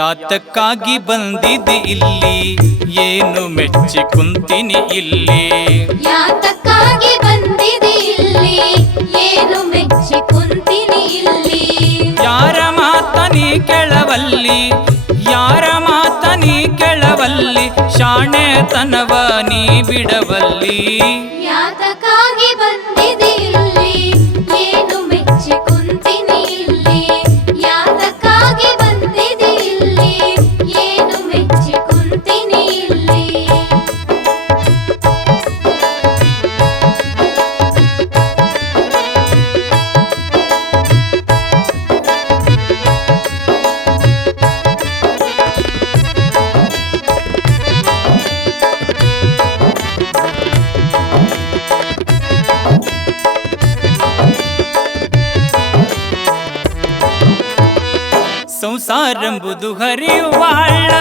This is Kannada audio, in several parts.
ಯಾತಕ್ಕಾಗಿ ಬಂದಿದೆ ಇಲ್ಲಿ, ಏನು ಮೆಚ್ಚಿ ಕುಂತೀನಿ ಇಲ್ಲಿ. ಯಾತಕ್ಕಾಗಿ ಬಂದಿದೆ ಇಲ್ಲಿ, ಏನು ಮೆಚ್ಚಿ ಕುಂತೀನಿ ಇಲ್ಲಿ. ಯಾರ ಮಾತ ನೀ ಕೆಳವಲ್ಲಿ, ಯಾರ ಮಾತ ನೀ ಕೆಳವಲ್ಲಿ, ಶಾಣೆತನವ ನೀ ಬಿಡವಲ್ಲಿ. ಯಾತಕ್ಕಾಗಿ ಬಂದಿದೆ ಇಲ್ಲಿ, ಏನು ಮೆಚ್ಚಿ ಕುಂತೀನಿ ಇಲ್ಲಿ. ಯಾತಕ್ಕಾಗಿ ಬಂದಿದೆ ಇಲ್ಲಿ, ಏನು ಮೆಚ್ಚಿ ಕುಂತೀನಿ ಇಲ್ಲಿ. ಸಂಸಾರಂಬುದು ಹರಿಯುವ ಹಳ್ಳ,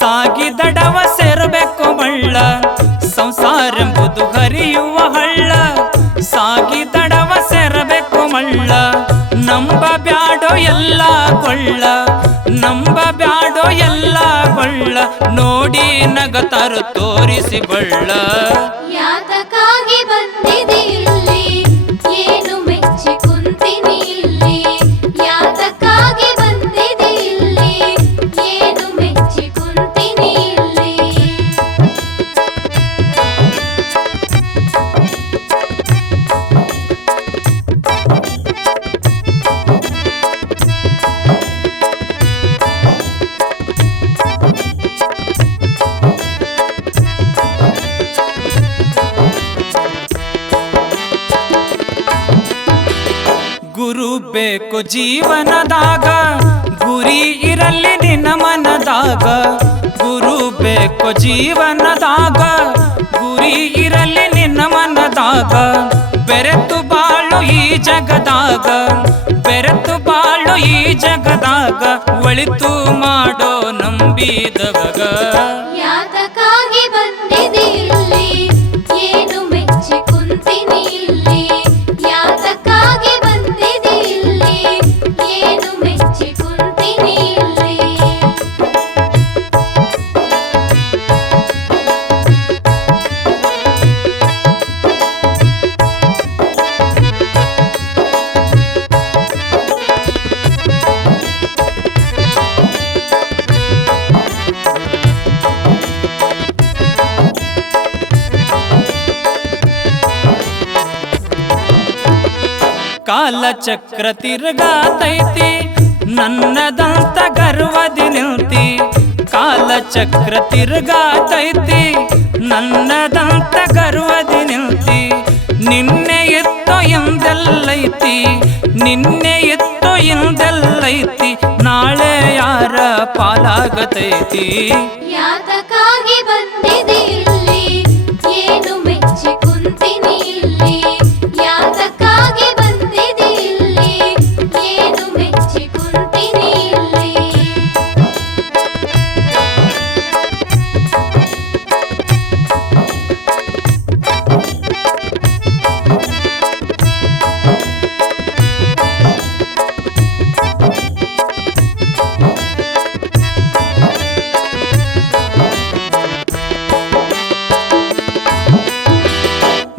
ಸಾಗಿದಡವ ಸೇರಬೇಕು ಮಳ್ಳ. ಸಂಸಾರಂಬುದು ಹರಿಯುವ ಹಳ್ಳ, ಸಾಗಿದಡವ ಸೇರಬೇಕು ಮಳ್ಳ. ನಂಬ ಬ್ಯಾಡೋ ಎಲ್ಲ ಕೊಳ್ಳ, ನಂಬ ಬ್ಯಾಡೋ ಎಲ್ಲ ಕೊಳ್ಳ, ನೋಡಿ ನಗತಾರು ತೋರಿಸಿ ಬಳ್ಳ. ಯಾತಕ್ಕಾಗಿ ಬಂದಿದೆ ಇಲ್ಲಿ, ಏನು ಮೆಚ್ಚಿ ಕುಂತೀನಿ ಇಲ್ಲಿ. ಯಾತಕ್ಕಾಗಿ ಬಂದಿದೆ ಇಲ್ಲಿ, ಏನು ಮೆಚ್ಚಿ ಕುಂತೀನಿ ಇಲ್ಲಿ. ಗುರು ಬೇಕು ಜೀವನದಾಗ, ಗುರಿ ಇರಲಿ ನಿನ್ನ ಮನದಾಗ. ಗುರು ಬೇಕು ಜೀವನದಾಗ, ಗುರಿ ಇರಲಿ ನಿನ್ನ ಮನದಾಗ. ಬೆರೆತು ಬಾಳು ಈ ಜಗದಾಗ, ಬೆರೆತು ಬಾಳು ಈ ಜಗದಾಗ, ಒಳಿತು ಮಾಡೋ ನಂಬಿದವಗ. ಯಾತಕ್ಕಾಗಿ ಬಂದಿದೆ ಇಲ್ಲಿ, ಏನು ಮೆಚ್ಚಿ ಕುಂತೀನಿ ಇಲ್ಲಿ. ಯಾತಕ್ಕಾಗಿ ಬಂದಿದೆ ಇಲ್ಲಿ, ಏನು ಮೆಚ್ಚಿ ಕುಂತೀನಿ ಇಲ್ಲಿ. ಕಾಲಚಕ್ರ ತಿರುಗಾತೈತಿ, ನನ್ನದಂತ ಗರ್ವದಿ ನಿಲ್ತಿ. ಕಾಲಚಕ್ರ ತಿರುಗಾತೈತಿ, ನನ್ನದಂತ ಗರ್ವದಿ ನಿಲ್ತಿ. ನಿನ್ನೆ ಎತ್ತೋ ಎಂದೆಲ್ಲೈತಿ, ನಿನ್ನೆ ಎತ್ತೋ ಎಂದೆಲ್ಲೈತಿ, ನಾಳೆ ಯಾರ ಪಾಲಾಗತೈತಿ. ಯಾತಕ್ಕಾಗಿ ಬಂದಿದೆ ಇಲ್ಲಿ, ಏನು ಮೆಚ್ಚಿ ಕುಂತೀನಿ ಇಲ್ಲಿ. ಯಾತಕ್ಕಾಗಿ ಬಂದಿದೆ ಇಲ್ಲಿ, ಏನು ಮೆಚ್ಚಿ ಕುಂತೀನಿ ಇಲ್ಲಿ.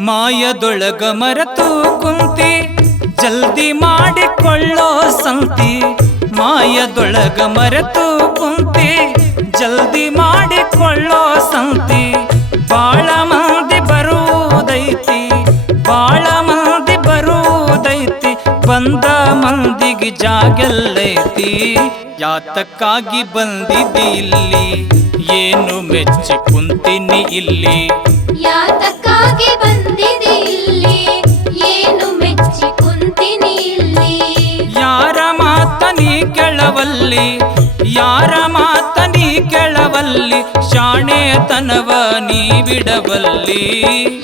ಮಾಯದೊಳಗ ಮರೆತು ಕುಂತಿ, ಜಲ್ದಿ ಮಾಡಿಕೊಳ್ಳೋ ಸಂತಿ. ಮಾಯದೊಳಗ ಮರೆತು ಕುಂತಿ, ಜಲ್ದಿ ಮಾಡಿಕೊಳ್ಳೋ ಸಂತಿ. ಬಾಳ ಮಂದಿ ಬರುವುದೈತಿ, ಬಾಳ ಮಂದಿ ಬರುವುದೈತಿ, ಬಂದ ಮಂದಿಗೆ ಜಾಗೆಲ್ಲೈತಿ. ಯಾತಕ್ಕಾಗಿ ಬಂದಿದ್ದಿ ಇಲ್ಲಿ, ಏನು ಮೆಚ್ಚಿ ಕುಂತೀನಿ ಇಲ್ಲಿ. ಯಾತಕ್ಕಾಗಿ ಬಂದಿದೆ ಇಲ್ಲಿ, ಏನು ಮೆಚ್ಚಿ ಕುಂತೀನಿ ಇಲ್ಲಿ. ಯಾರ ಮಾತ ನೀ ಕೆಳವಲ್ಲಿ, ಯಾರ ಮಾತ ನೀ ಕೆಳವಲ್ಲಿ, ಶಾಣೆತನವ ನೀ ಬಿಡವಲ್ಲಿ.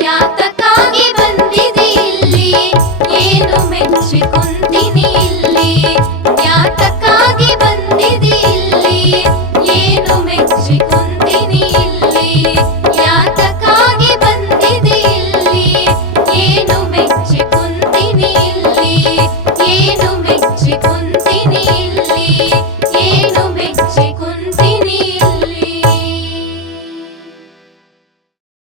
ಯಾತಕ್ಕಾಗಿ ಬಂದಿದೆ ಇಲ್ಲಿ, ಏನು ಮೆಚ್ಚಿ ಕುಂತೀನಿ